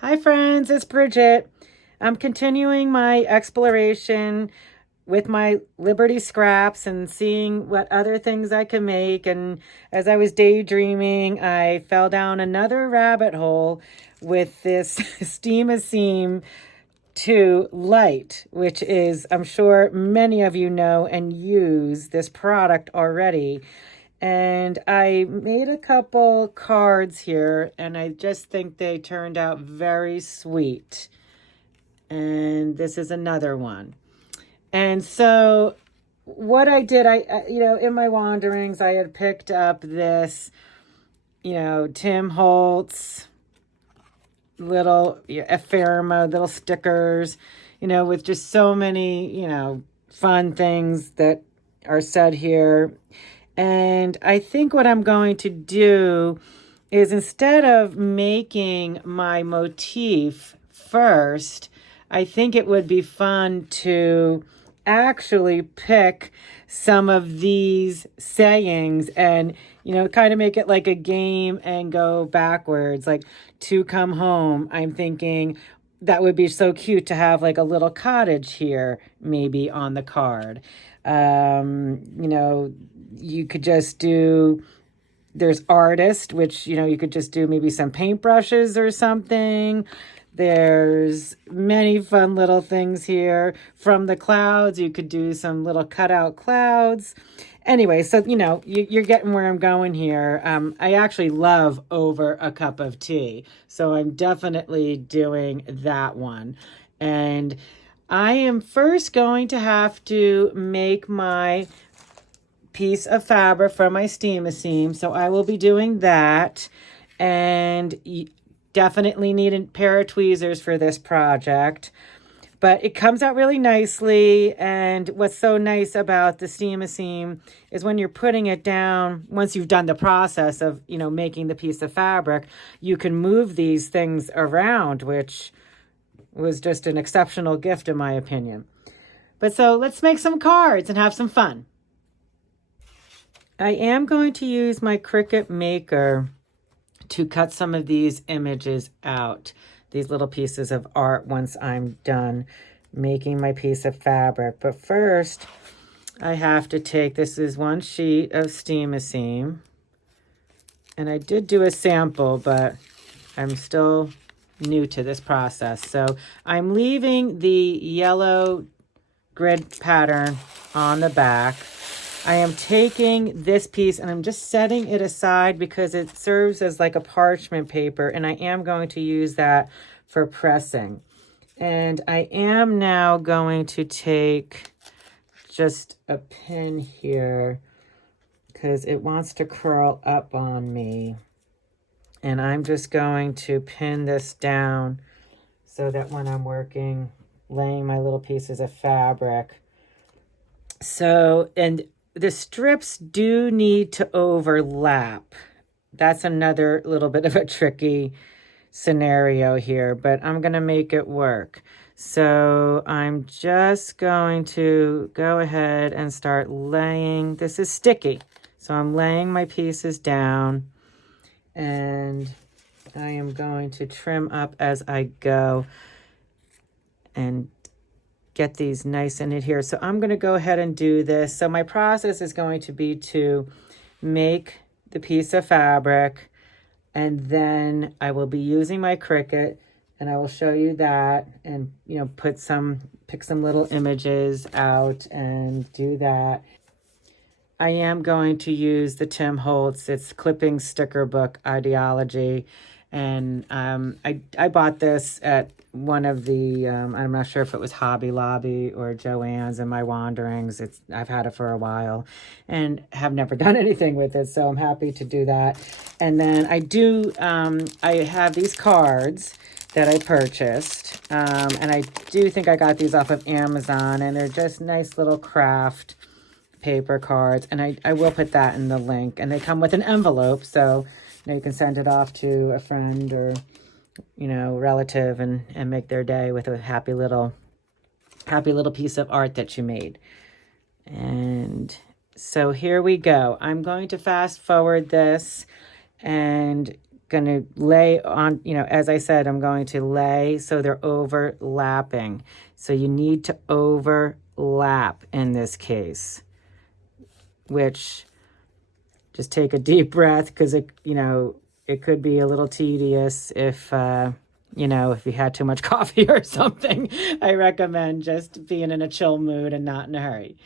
Hi friends, it's Bridget. I'm continuing my exploration with my Liberty scraps and seeing what other things I can make. And as I was daydreaming, I fell down another rabbit hole with this Steam-a-Seam 2 Lite, which is, I'm sure many of you know and use this product already. And I made a couple cards here, and I just think they turned out very sweet. And this is another one. And so what I did, in my wanderings, I had picked up this, Tim Holtz little ephemera, little stickers, with just so many, fun things that are said here. And I think what I'm going to do is, instead of making my motif first, I think it would be fun to actually pick some of these sayings and, kind of make it like a game and go backwards, like to come home. I'm thinking that would be so cute to have like a little cottage here, maybe on the card. You could just do, there's artist, which, you could just do maybe some paintbrushes or something. There's many fun little things here. From the clouds, you could do some little cutout clouds. Anyway, so, you're getting where I'm going here. I actually love over a cup of tea. So I'm definitely doing that one. And I am first going to have to make my piece of fabric for my Steam-a-Seam. So I will be doing that. And definitely need a pair of tweezers for this project. But it comes out really nicely. And what's so nice about the Steam-a-Seam is when you're putting it down, once you've done the process of, making the piece of fabric, you can move these things around, which was just an exceptional gift in my opinion. But so let's make some cards and have some fun. I am going to use my Cricut Maker to cut some of these images out, these little pieces of art, once I'm done making my piece of fabric. But first, I have to take, this is one sheet of Steam-a-Seam. And I did do a sample, but I'm still new to this process. So I'm leaving the yellow grid pattern on the back. I am taking this piece and I'm just setting it aside because it serves as like a parchment paper, and I am going to use that for pressing. And I am now going to take just a pin here because it wants to curl up on me. And I'm just going to pin this down so that when I'm working, laying my little pieces of fabric. So, and the strips do need to overlap. That's another little bit of a tricky scenario here, but I'm going to make it work. So I'm just going to go ahead and start laying. This is sticky. So I'm laying my pieces down, and I am going to trim up as I go and get these nice and adhere. So I'm going to go ahead and do this. So my process is going to be to make the piece of fabric, and then I will be using my Cricut, and I will show you that, and pick some little images out and do that. I am going to use the Tim Holtz, it's Clipping Sticker Book Ideology. And I bought this at one of the, I'm not sure if it was Hobby Lobby or Joann's in my wanderings. I've had it for a while and have never done anything with it, so I'm happy to do that. And then I have these cards that I purchased, and I do think I got these off of Amazon, and they're just nice little craft paper cards, and I will put that in the link. And they come with an envelope, so you can send it off to a friend or relative and make their day with a happy little piece of art that you made. And so here we go. I'm going to fast forward this and going to lay on, as I said, I'm going to lay so they're overlapping. So you need to overlap in this case, which, just take a deep breath, because it could be a little tedious if if you had too much coffee or something. I recommend just being in a chill mood and not in a hurry.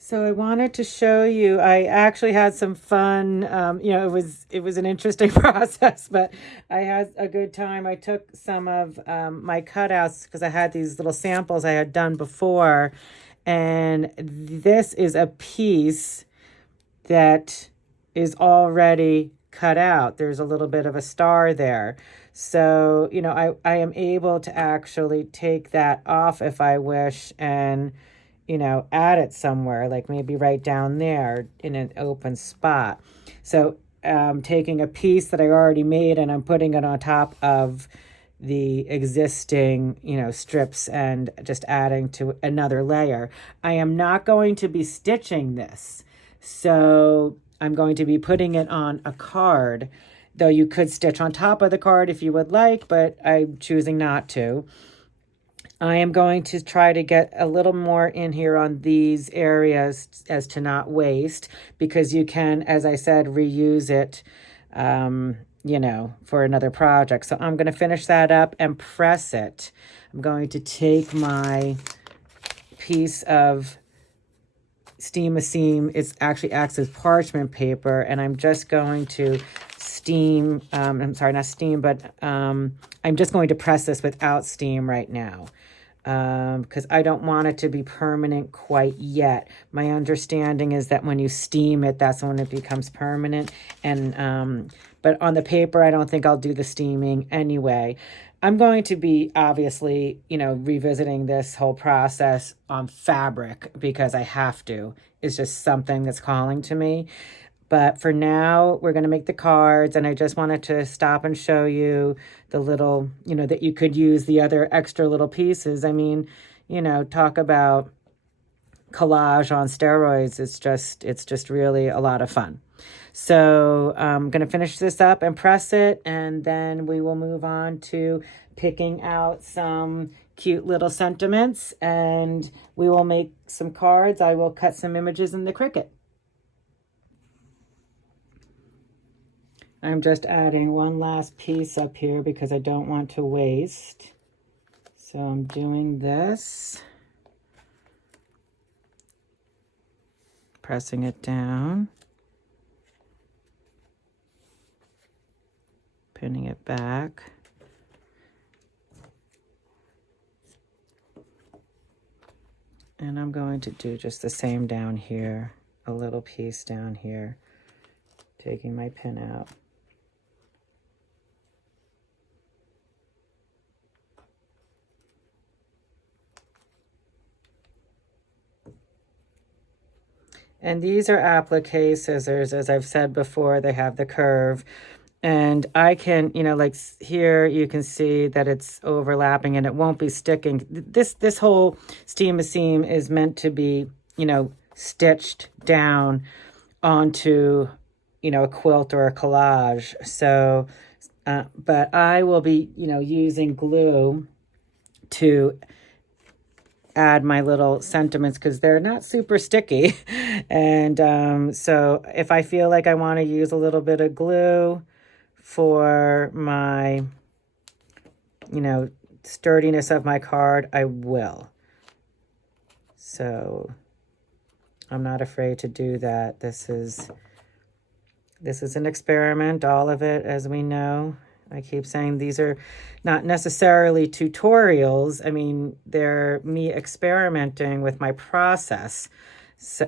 So I wanted to show you, I actually had some fun. It was an interesting process, but I had a good time. I took some of my cutouts, because I had these little samples I had done before. And this is a piece that is already cut out. There's a little bit of a star there. So, I am able to actually take that off if I wish, and add it somewhere, like maybe right down there in an open spot. So taking a piece that I already made, and I'm putting it on top of the existing, strips, and just adding to another layer. I am not going to be stitching this. So I'm going to be putting it on a card, though you could stitch on top of the card if you would like, but I'm choosing not to. I am going to try to get a little more in here on these areas as to not waste, because you can, as I said, reuse it, for another project. So I'm going to finish that up and press it. I'm going to take my piece of Steam a Seam. It actually acts as parchment paper, and I'm just going to steam, I'm sorry, not steam, but I'm just going to press this without steam right now, because I don't want it to be permanent quite yet. My understanding is that when you steam it, that's when it becomes permanent. And but on the paper, I don't think I'll do the steaming anyway. I'm going to be obviously, revisiting this whole process on fabric, because I have to. It's just something that's calling to me. But for now, we're going to make the cards, and I just wanted to stop and show you the little, that you could use the other extra little pieces. I mean, talk about collage on steroids. It's just really a lot of fun. So I'm going to finish this up and press it, and then we will move on to picking out some cute little sentiments, and we will make some cards. I will cut some images in the Cricut. I'm just adding one last piece up here because I don't want to waste. So I'm doing this. Pressing it down. Pinning it back. And I'm going to do just the same down here, a little piece down here, taking my pin out. And these are applique scissors. As I've said before, they have the curve. And I can, like here, you can see that it's overlapping and it won't be sticking. This whole steam seam is meant to be, stitched down onto, a quilt or a collage. So, but I will be, using glue to add my little sentiments because they're not super sticky. And so if I feel like I want to use a little bit of glue for my, sturdiness of my card, I will. So I'm not afraid to do that. This is an experiment, all of it, as we know. I keep saying these are not necessarily tutorials. I mean, they're me experimenting with my process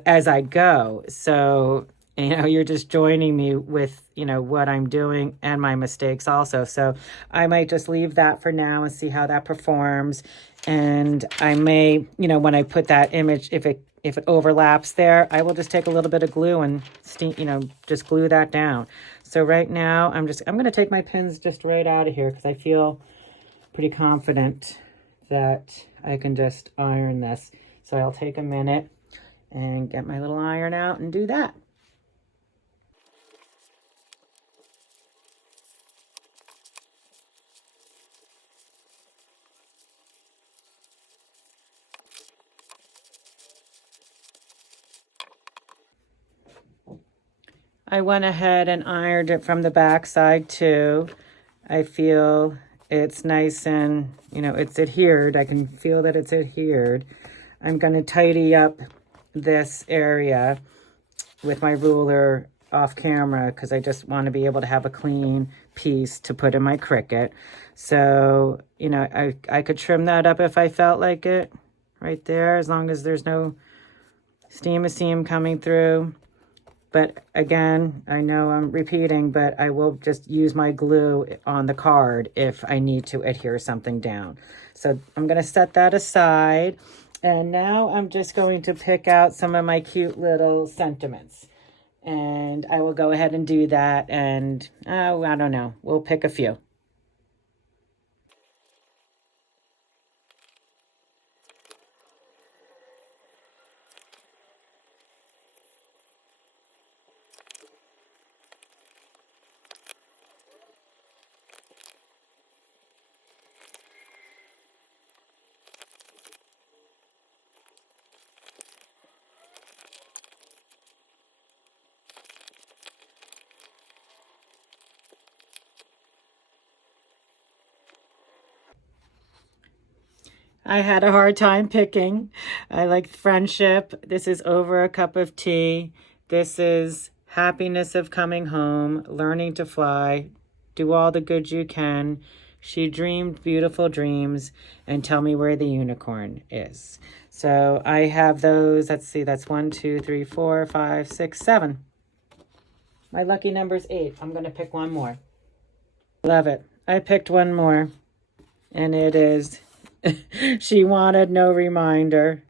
as I go. So, you're just joining me with, what I'm doing and my mistakes also. So I might just leave that for now and see how that performs. And I may, when I put that image, if it overlaps there, I will just take a little bit of glue and just glue that down. So right now, I'm going to take my pins just right out of here because I feel pretty confident that I can just iron this. So I'll take a minute and get my little iron out and do that. I went ahead and ironed it from the back side too. I feel it's nice and, it's adhered. I can feel that it's adhered. I'm going to tidy up this area with my ruler off camera because I just want to be able to have a clean piece to put in my Cricut. So, I could trim that up if I felt like it right there, as long as there's no seam coming through. But again, I know I'm repeating, but I will just use my glue on the card if I need to adhere something down. So I'm going to set that aside. And now I'm just going to pick out some of my cute little sentiments. And I will go ahead and do that. And I don't know, we'll pick a few. I had a hard time picking. I like friendship. This is over a cup of tea. This is happiness of coming home, learning to fly, do all the good you can. She dreamed beautiful dreams, and tell me where the unicorn is. So I have those. Let's see, that's 1, 2, 3, 4, 5, 6, 7. My lucky number's 8. I'm going to pick one more. Love it. I picked one more, and it is... She wanted no reminder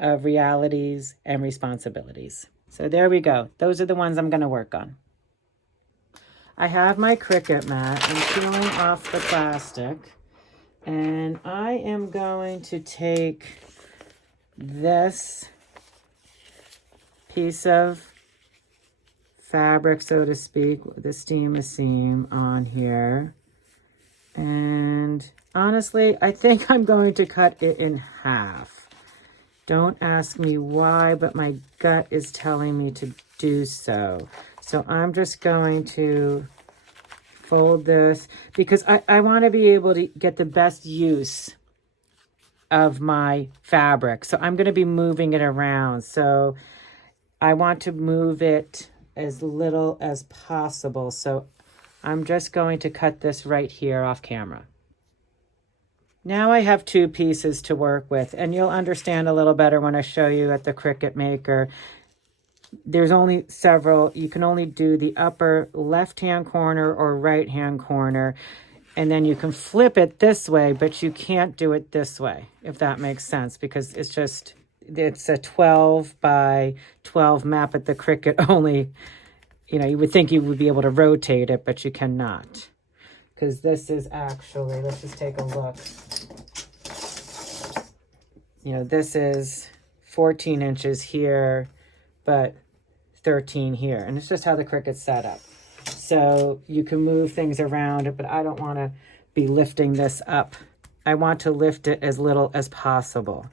of realities and responsibilities. So there we go. Those are the ones I'm going to work on. I have my Cricut mat. I'm peeling off the plastic. And I am going to take this piece of fabric, so to speak, the steam seam on here. And honestly, I think I'm going to cut it in half. Don't ask me why, but my gut is telling me to do so. So I'm just going to fold this because I want to be able to get the best use of my fabric. So I'm going to be moving it around. So I want to move it as little as possible. So I'm just going to cut this right here off camera. Now I have two pieces to work with, and you'll understand a little better when I show you at the Cricut Maker. There's only several. You can only do the upper left-hand corner or right-hand corner, and then you can flip it this way, but you can't do it this way, if that makes sense, because it's a 12 by 12 map at the Cricut only. You know, you would think you would be able to rotate it, but you cannot. Because this is actually, let's just take a look. You know, this is 14 inches here, but 13 here. And it's just how the Cricut's set up. So you can move things around, but I don't want to be lifting this up. I want to lift it as little as possible.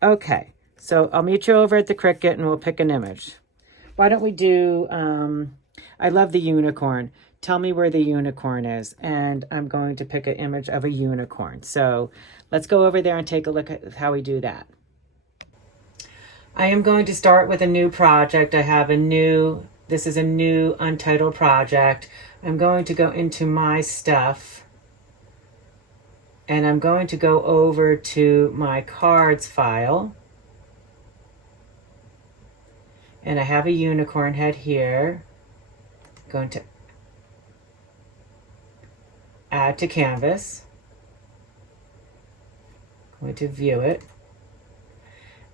Okay, so I'll meet you over at the Cricut and we'll pick an image. Why don't we do, I love the unicorn. Tell me where the unicorn is. And I'm going to pick an image of a unicorn. So let's go over there and take a look at how we do that. I am going to start with a new project. This is a new untitled project. I'm going to go into my stuff. And I'm going to go over to my cards file. And I have a unicorn head here. I'm going to add to canvas. I'm going to view it.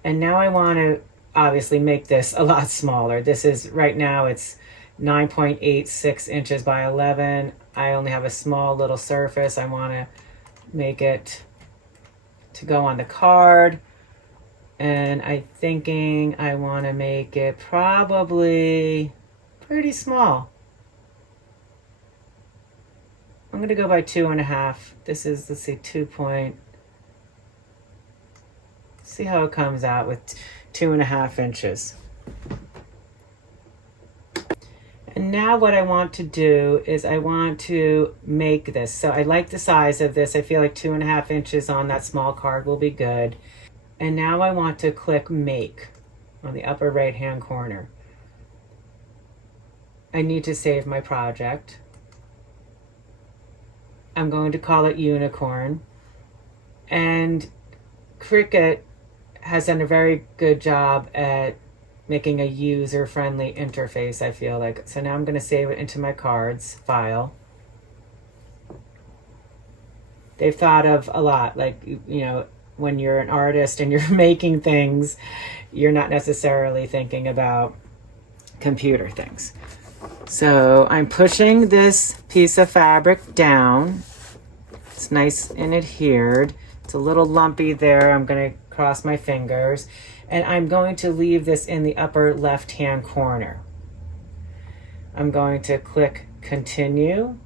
And now I want to obviously make this a lot smaller. This is, right now it's 9.86 inches by 11. I only have a small little surface. I want to make it to go on the card. And I'm thinking I want to make it probably pretty small. I'm going to go by 2.5. This is, let's see, 2 point. See how it comes out with 2.5 inches. And now what I want to do is I want to make this. So I like the size of this. I feel like 2.5 inches on that small card will be good. And now I want to click Make on the upper right hand corner. I need to save my project. I'm going to call it Unicorn. And Cricut has done a very good job at making a user-friendly interface, I feel like. So now I'm going to save it into my cards file. They've thought of a lot, like, you know, when you're an artist and you're making things, you're not necessarily thinking about computer things. So I'm pushing this piece of fabric down. It's nice and adhered. It's a little lumpy there. I'm going to cross my fingers. And I'm going to leave this in the upper left-hand corner. I'm going to click Continue.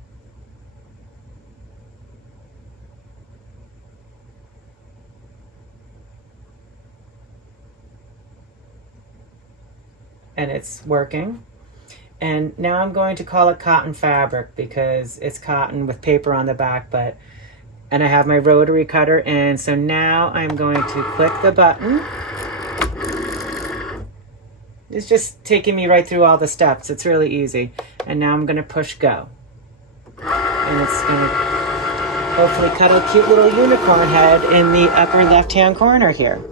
And it's working. And now I'm going to call it cotton fabric because it's cotton with paper on the back, and I have my rotary cutter in. So now I'm going to click the button. It's just taking me right through all the steps. It's really easy. And now I'm going to push go. And it's going to hopefully cut a cute little unicorn head in the upper left-hand corner here.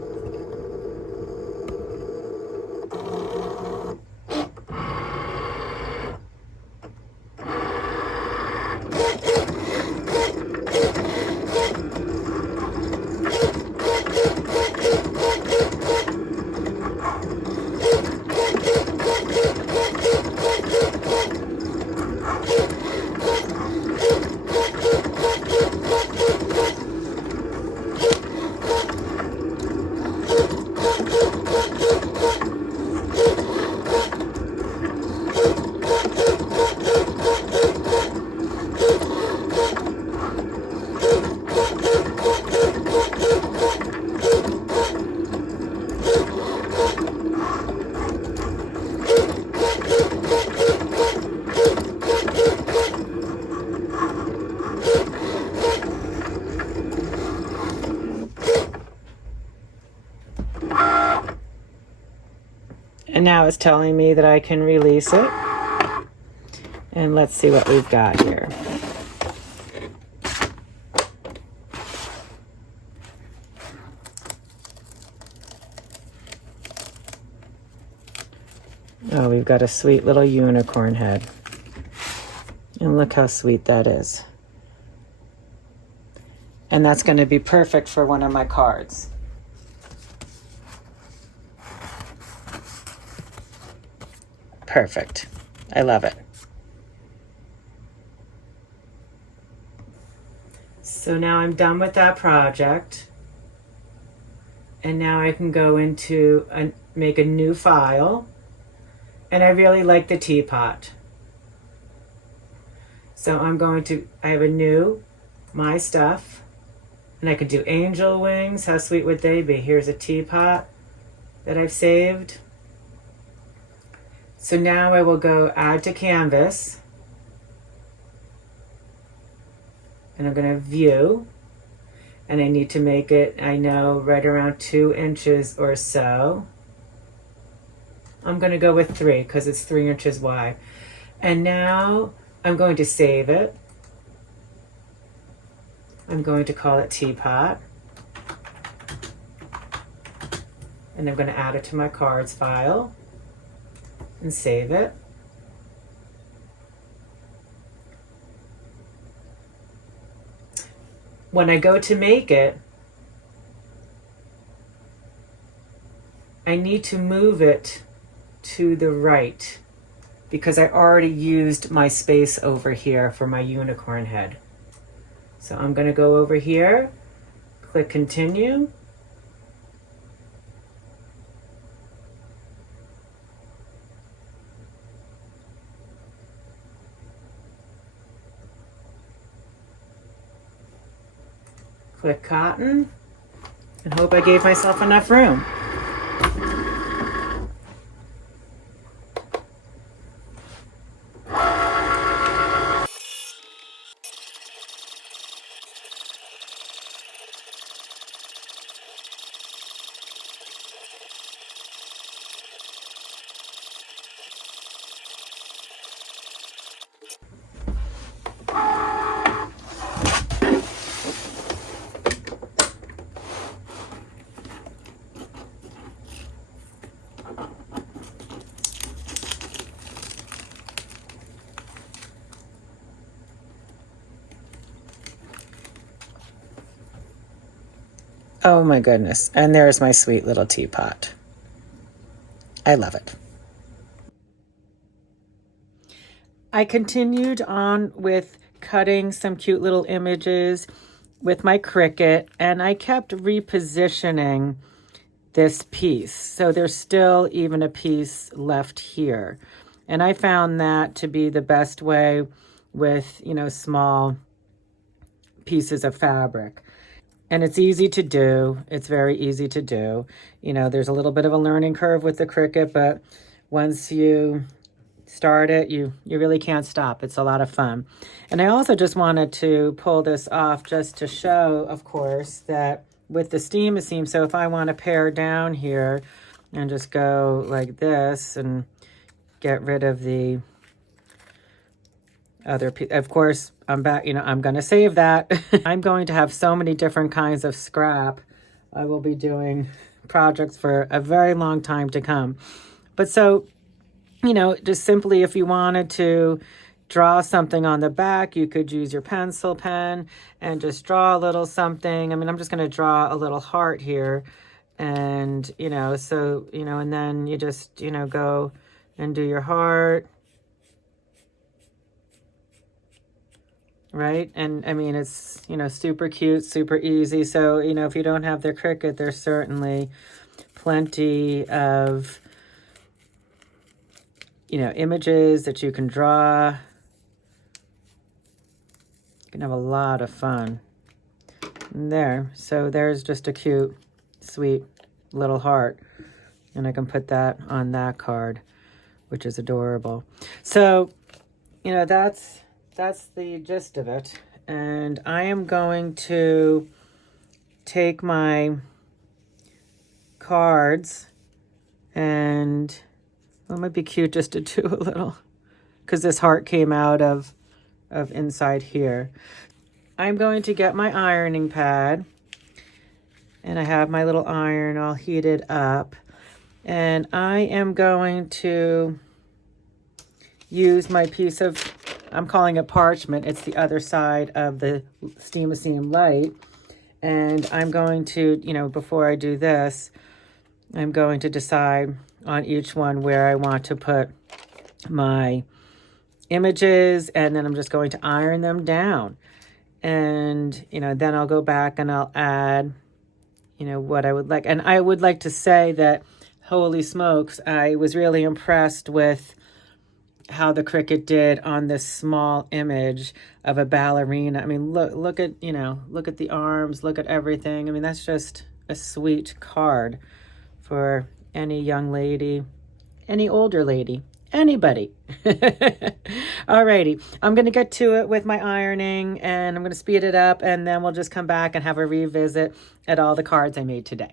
And now it's telling me that I can release it. And let's see what we've got here. Oh, we've got a sweet little unicorn head. And look how sweet that is. And that's going to be perfect for one of my cards. Perfect. I love it. So now I'm done with that project. And now I can go into make a new file. And I really like the teapot. So I have a new My Stuff. And I could do angel wings. How sweet would they be? Here's a teapot that I've saved. So now I will go add to canvas. And I'm going to view. And I need to make it, I know, right around 2 inches or so. I'm going to go with 3 because it's 3 inches wide. And now I'm going to save it. I'm going to call it Teapot. And I'm going to add it to my cards file and save it. When I go to make it, I need to move it to the right because I already used my space over here for my unicorn head. So I'm going to go over here, click continue. Click cotton and hope I gave myself enough room. Oh my goodness. And there's my sweet little teapot. I love it. I continued on with cutting some cute little images with my Cricut, and I kept repositioning this piece. So there's still even a piece left here. And I found that to be the best way with, small pieces of fabric. And it's easy to do. It's very easy to do. There's a little bit of a learning curve with the Cricut, but once you start it, you really can't stop. It's a lot of fun. And I also just wanted to pull this off just to show, of course, that with the steam seam, so if I want to pare down here and just go like this and get rid of the other piece, of course, I'm back, I'm going to save that. I'm going to have so many different kinds of scrap. I will be doing projects for a very long time to come. But so, just simply if you wanted to draw something on the back, you could use your pencil pen and just draw a little something. I'm just going to draw a little heart here. And, and then you just, go and do your heart. Right? And it's, super cute, super easy. So, if you don't have the Cricut, there's certainly plenty of, images that you can draw. You can have a lot of fun. And there. So there's just a cute, sweet little heart. And I can put that on that card, which is adorable. So, that's the gist of it. And I am going to take my cards and Well, it might be cute just to do a little, because this heart came out of inside here. I'm going to get my ironing pad, and I have my little iron all heated up, and I am going to use my piece of, I'm calling it parchment. It's the other side of the Steam Lite. And I'm going to, before I do this, I'm going to decide on each one where I want to put my images, and then I'm just going to iron them down. And, then I'll go back and I'll add, what I would like. And I would like to say that, holy smokes, I was really impressed with how the Cricut did on this small image of a ballerina. I mean, look at the arms, look at everything. I mean, that's just a sweet card for any young lady, any older lady, anybody. Alrighty, I'm going to get to it with my ironing, and I'm going to speed it up, and then we'll just come back and have a revisit at all the cards I made today.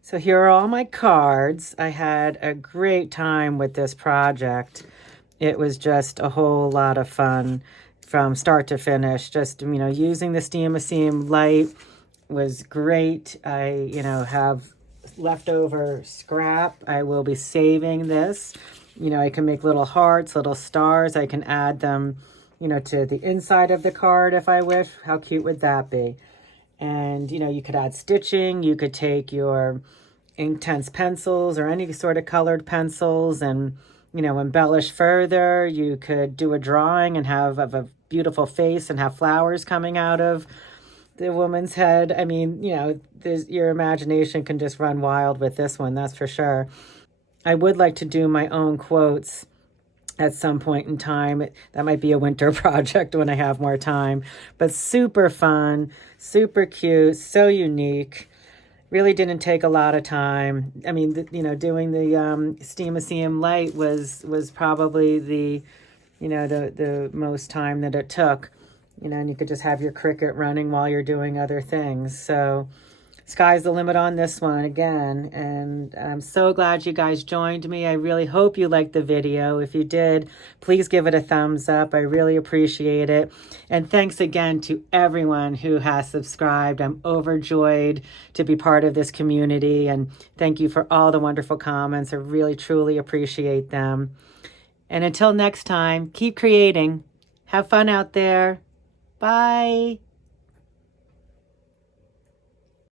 So here are all my cards. I had a great time with this project. It was just a whole lot of fun from start to finish. Just, using the Steam Lite was great. I, have leftover scrap. I will be saving this. I can make little hearts, little stars. I can add them, to the inside of the card if I wish. How cute would that be? And, you could add stitching. You could take your Inktense pencils or any sort of colored pencils and, embellish further. You could do a drawing and have of a beautiful face and have flowers coming out of the woman's head. I mean, your imagination can just run wild with this one, that's for sure. I would like to do my own quotes at some point in time. That might be a winter project when I have more time, but super fun, super cute, so unique. Really didn't take a lot of time. I mean, doing the Steam Lite was probably the most time that it took. And you could just have your Cricut running while you're doing other things. So sky's the limit on this one again. And I'm so glad you guys joined me. I really hope you liked the video. If you did, please give it a thumbs up. I really appreciate it. And thanks again to everyone who has subscribed. I'm overjoyed to be part of this community. And thank you for all the wonderful comments. I really, truly appreciate them. And until next time, keep creating. Have fun out there. Bye.